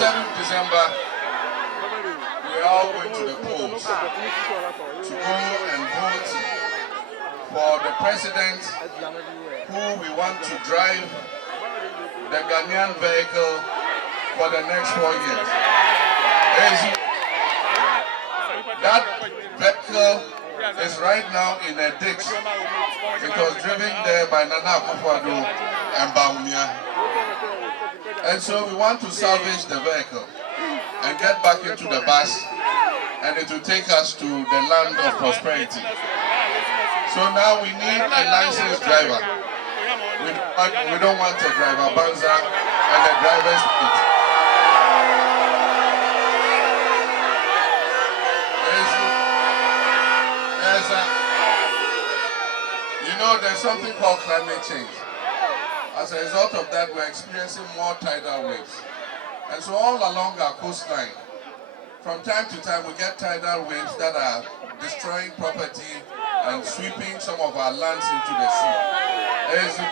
27th December, we are all going to the polls to go and vote for the president who we want to drive the Ghanaian vehicle for the next 4 years. That vehicle is right now in a ditch. It was driven there by Nana Akufo-Addo and Bawumia. And so we want to salvage the vehicle and get back into the bus, and it will take us to the land of prosperity. So now we need a licensed driver. We don't want a driver banza and a driver's seat. You know, there's something called climate change. As a result of that, we're experiencing more tidal waves. And so all along our coastline, from time to time, we get tidal waves that are destroying property and sweeping some of our lands into the sea.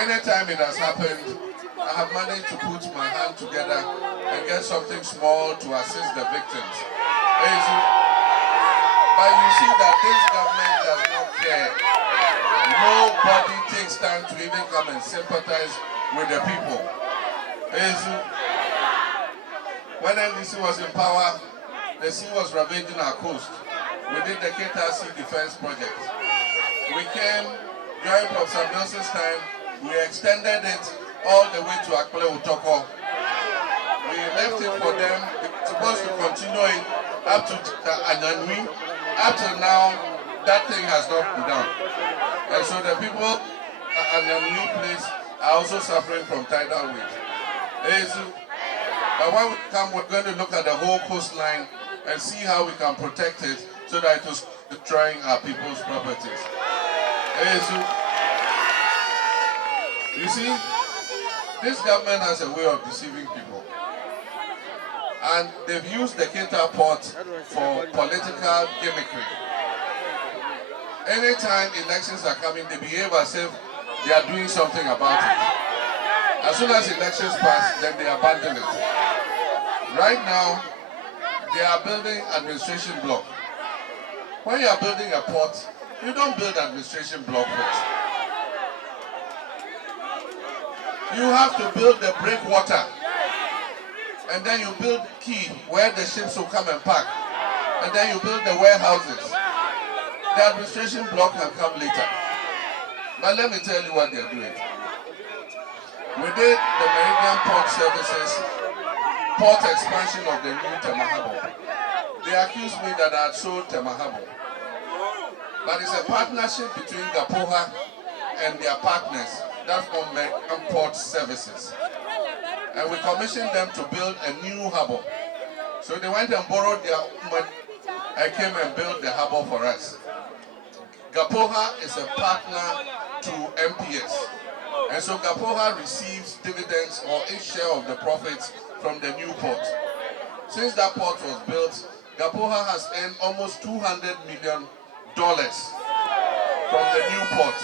Anytime it has happened, I have managed to put my hand together and get something small to assist the victims. But you see that this government does not care. Nobody takes time to even come and sympathize with the people. When NDC was in power, the sea was ravaging our coast. We did the Keta Sea Defense Project. We came during Professor Nelson's time. We extended it all the way to Akpele Utoko. We left it for them. We were supposed to continue it up to Anyanwi. Up till now, that thing has not been done. And so the people at Anyanwi place are also suffering from tidal waves. But when we come, we're going to look at the whole coastline and see how we can protect it so that it is destroying our people's properties. You see, this government has a way of deceiving people. And they've used the Keta port for political gimmickry. Anytime elections are coming, they behave as if they are doing something about it. As soon as elections pass, then they abandon it. Right now, they are building administration block. When you are building a port, you don't build administration block first. You have to build the breakwater. And then you build quay where the ships will come and park. And then you build the warehouses. The administration block can come later. But let me tell you what they're doing. We did the Meridian Port Services port expansion of the new Temahabo. They accused me that I had sold Temahabo. But it's a partnership between Gapoha and their partners that form Meridian Port Services. And we commissioned them to build a new harbor. So they went and borrowed their money and came and built the harbor for us. Gapoha is a partner to MPS. And so Gapoha receives dividends or its share of the profits from the new port. Since that port was built, Gapoha has earned almost $200 million from the new port.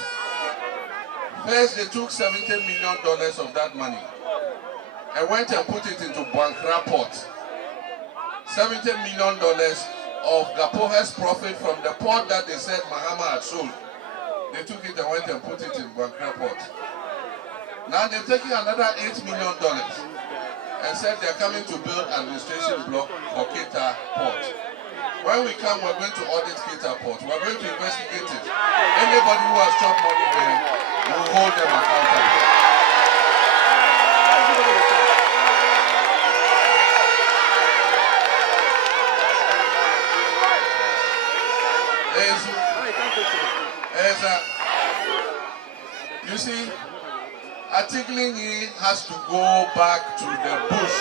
First, they took $70 million of that money and went and put it into Bankra port. $70 million of Gapoha's profit from the port that they said Mahama had sold. They took it and went and put it in Bankra port. Now they're taking another $8 million and said they're coming to build administration block for Keta port. When we come, we're going to audit Keta port. We're going to investigate it. Anybody who has chopped money there, we'll hold them accountable. You see, Atiglinyi has to go back to the bush.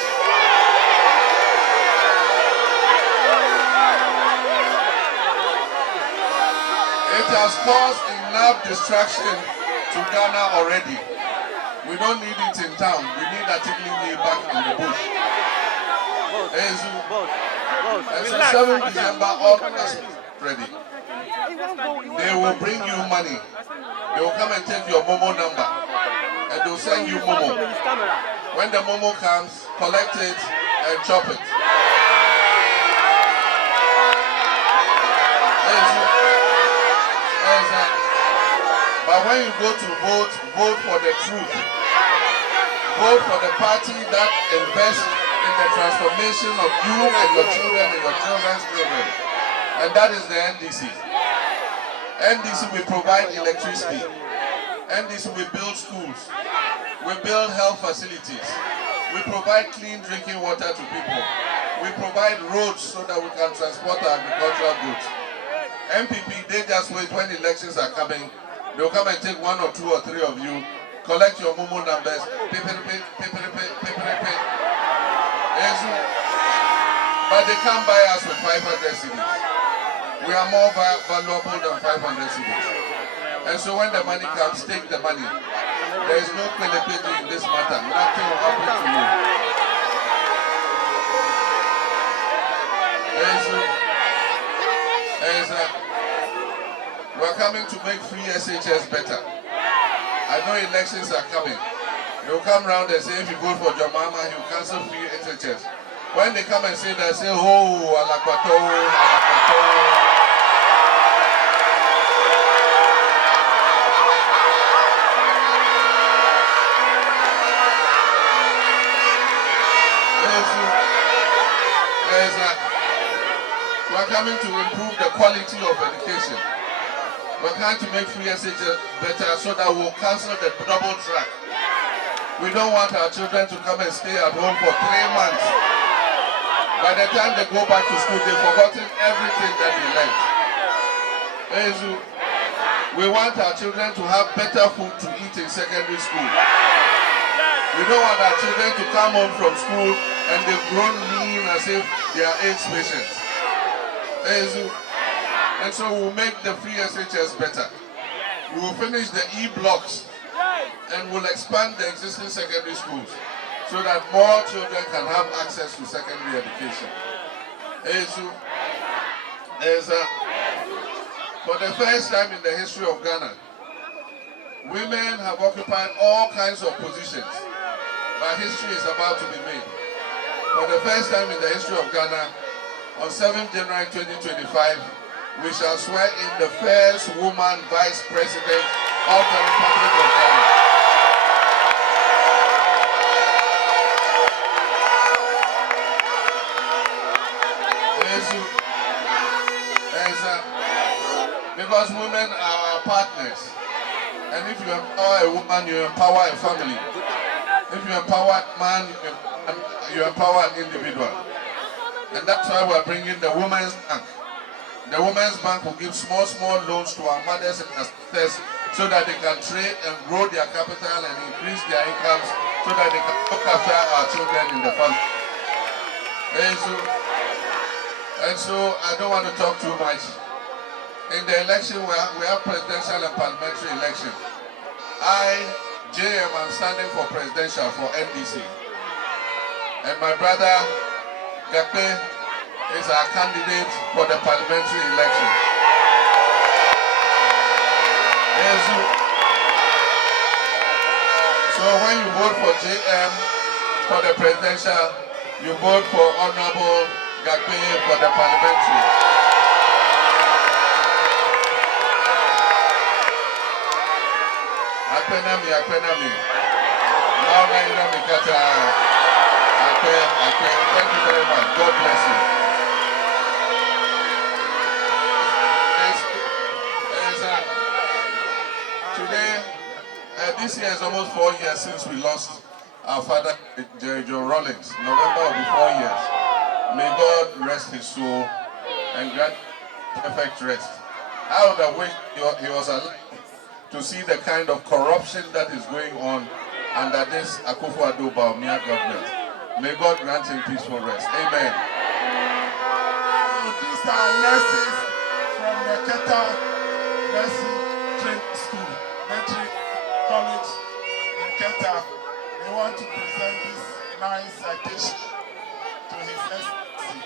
It has caused enough distraction to Ghana already. We don't need it in town. We need Atiglinyi back in the bush. And so 7th December, all is ready. They will bring you money. They will come and take your Momo number. And they will send you Momo. When the momo comes, collect it and chop it. But when you go to vote, vote for the truth. Vote for the party that invests in the transformation of you and your children and your children's children. And that is the NDC. NDC will provide electricity. NDC will build schools. We build health facilities. We provide clean drinking water to people. We provide roads so that we can transport our agricultural goods. MPP, they just wait when elections are coming. They'll come and take 1 or 2 or 3 of you, collect your Momo numbers, pay. But they can't buy us with 500 cedis. We are more valuable than 500 cedis. And so when the money comes, take the money. There is no pelepeji in this matter. Nothing will happen to you. We're coming to make free SHS better. I know elections are coming. They'll come around and say if you vote for John Mahama, he'll cancel free SHS. When they come and say that, say, oh, alakwato, alakwato. We're coming to improve the quality of education. We're trying to make free SHS better so that we'll cancel the double track. We don't want our children to come and stay at home for 3 months. By the time they go back to school, they've forgotten everything that they learned. We want our children to have better food to eat in secondary school. We don't want our children to come home from school and they've grown lean as if they are AIDS patients. And so we'll make the free SHS better. We will finish the E-blocks and we'll expand the existing secondary schools so that more children can have access to secondary education. For the first time in the history of Ghana, women have occupied all kinds of positions, but history is about to be made. For the first time in the history of Ghana, on 7th January 2025, we shall swear in the first woman vice president of the Republic of Ghana. Because women are our partners. And if you empower a woman, you empower a family. If you empower a man, you empower an individual. And that's why we're bringing the Women's Bank. The Women's Bank will give small loans to our mothers and our sisters so that they can trade and grow their capital and increase their incomes so that they can look after our children in the family. And so I don't want to talk too much. In the election, we have presidential and parliamentary election. I, JM, am standing for presidential for NDC. And my brother, Gakpe, is our candidate for the parliamentary election. So when you vote for JM for the presidential, you vote for Honorable Gakpe for the parliamentary. Akpenami. Now thank you very much. God bless you. Today, this year is almost 4 years since we lost our father, Jerry John Rawlings. November will be 4 years. May God rest his soul and grant perfect rest. I would have wished he was alive to see the kind of corruption that is going on under this Akufo-Addo Bawumia government. May God grant him peaceful rest. Amen. These are nurses from the Keta Nursing Training School, Veterinary College in Keta. They want to present this nice citation to His Excellency.